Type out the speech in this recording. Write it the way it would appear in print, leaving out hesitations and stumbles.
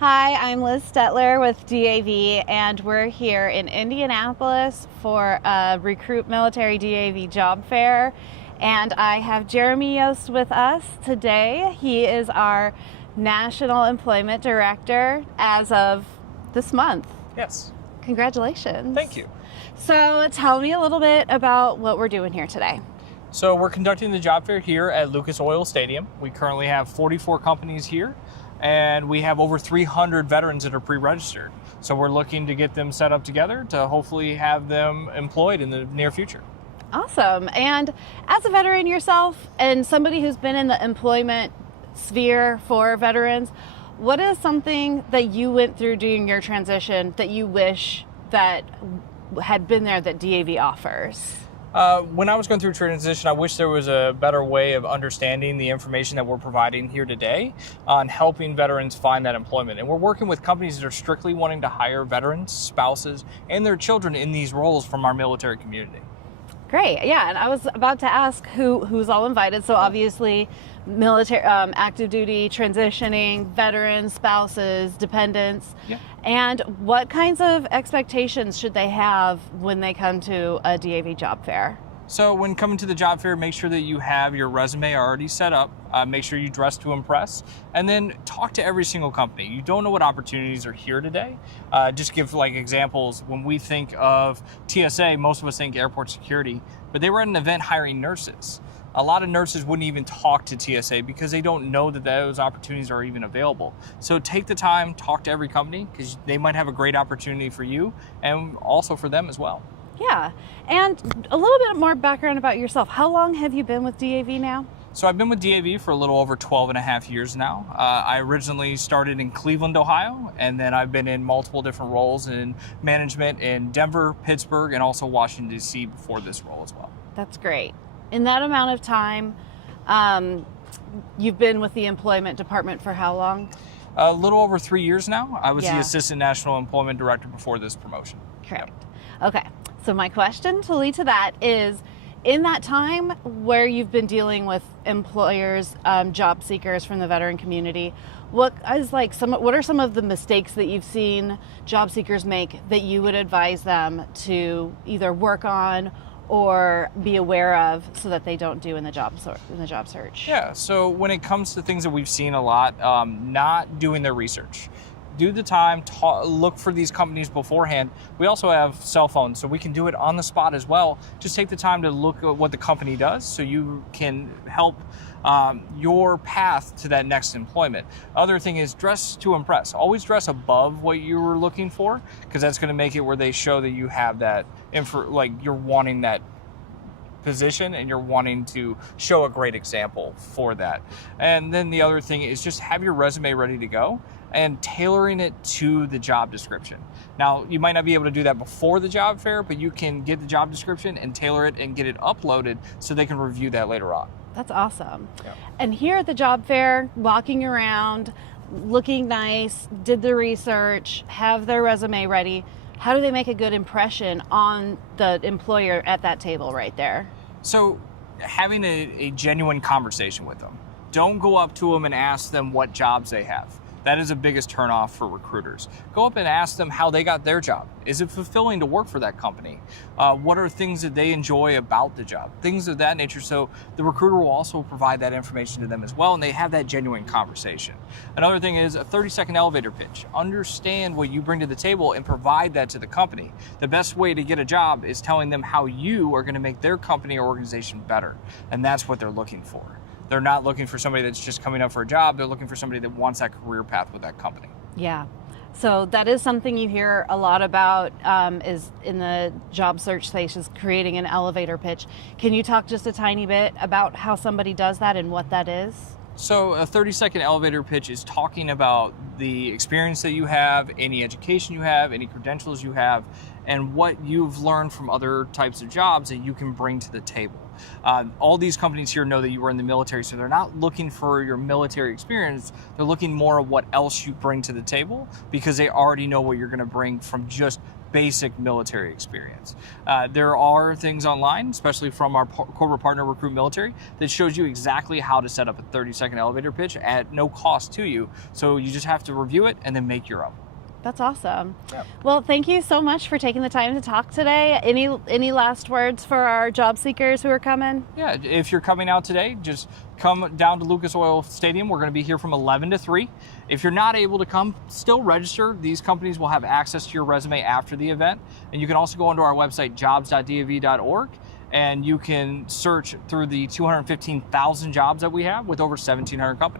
Hi, I'm Liz Stetler with DAV, and we're here in Indianapolis for a RecruitMilitary DAV job fair. And I have Jeremy Yost with us today. He is our National Employment Director as of this month. Yes. Congratulations. Thank you. So tell me a little bit about what we're doing here today. So we're conducting the job fair here at Lucas Oil Stadium. We currently have 44 companies here, and we have over 300 veterans that are pre-registered. So we're looking to get them set up together to hopefully have them employed in the near future. Awesome. And as a veteran yourself and somebody who's been in the employment sphere for veterans, what is something that you went through during your transition that you wish that had been there that DAV offers? When I was going through transition, I wish there was a better way of understanding the information that we're providing here today on helping veterans find that employment. And we're working with companies that are strictly wanting to hire veterans, spouses, and their children in these roles from our military community. Great. Yeah, and I was about to ask who's all invited. So obviously, military, active duty, transitioning, veterans, spouses, dependents. Yeah. And what kinds of expectations should they have when they come to a DAV job fair? So when coming to the job fair, make sure that you have your resume already set up. Make sure you dress to impress, and then talk to every single company. You don't know what opportunities are here today. Just give like examples. When we think of TSA, most of us think airport security, but they were at an event hiring nurses. A lot of nurses wouldn't even talk to TSA because they don't know that those opportunities are even available. So take the time, talk to every company, because they might have a great opportunity for you and also for them as well. Yeah, and a little bit more background about yourself. How long have you been with DAV now? So I've been with DAV for a little over 12 and a half years now. I originally started in Cleveland, Ohio, and then I've been in multiple different roles in management in Denver, Pittsburgh, and also Washington, D.C. before this role as well. That's great. In that amount of time, you've been with the employment department for how long? A little over 3 years now. I was Yeah. the Assistant National Employment Director before this promotion. Correct. Okay. So my question to lead to that is, in that time where you've been dealing with employers, job seekers from the veteran community, what are some of the mistakes that you've seen job seekers make that you would advise them to either work on or be aware of so that they don't do in the job search? Yeah, so when it comes to things that we've seen a lot, not doing their research. Do the time, look for these companies beforehand. We also have cell phones, so we can do it on the spot as well. Just take the time to look at what the company does so you can help your path to that next employment. Other thing is dress to impress. Always dress above what you were looking for, because that's going to make it where they show that you have that, like you're wanting that position and you're wanting to show a great example for that. And then the other thing is just have your resume ready to go and tailoring it to the job description. Now, you might not be able to do that before the job fair, but you can get the job description and tailor it and get it uploaded so they can review that later on. That's awesome. Yeah. And here at the job fair, walking around, looking nice, did the research, have their resume ready, how do they make a good impression on the employer at that table right there? So having a genuine conversation with them. Don't go up to them and ask them what jobs they have. That is the biggest turnoff for recruiters. Go up and ask them how they got their job. Is it fulfilling to work for that company? What are things that they enjoy about the job? Things of that nature. So the recruiter will also provide that information to them as well, and they have that genuine conversation. Another thing is a 30-second elevator pitch. Understand what you bring to the table and provide that to the company. The best way to get a job is telling them how you are going to make their company or organization better, and that's what they're looking for. They're not looking for somebody that's just coming up for a job. They're looking for somebody that wants that career path with that company. Yeah. So that is something you hear a lot about is in the job search space, is creating an elevator pitch. Can you talk just a tiny bit about how somebody does that and what that is? So a 30-second elevator pitch is talking about the experience that you have, any education you have, any credentials you have, and what you've learned from other types of jobs that you can bring to the table. All these companies here know that you were in the military, so they're not looking for your military experience. They're looking more at what else you bring to the table, because they already know what you're going to bring from just basic military experience. There are things online, especially from our corporate partner RecruitMilitary, that shows you exactly how to set up a 30-second elevator pitch at no cost to you. So you just have to review it and then make your own. That's awesome. Yeah. Well, thank you so much for taking the time to talk today. Any last words for our job seekers who are coming? Yeah, if you're coming out today, just come down to Lucas Oil Stadium. We're going to be here from 11 to 3. If you're not able to come, still register. These companies will have access to your resume after the event. And you can also go onto our website, jobs.dav.org, and you can search through the 215,000 jobs that we have with over 1,700 companies.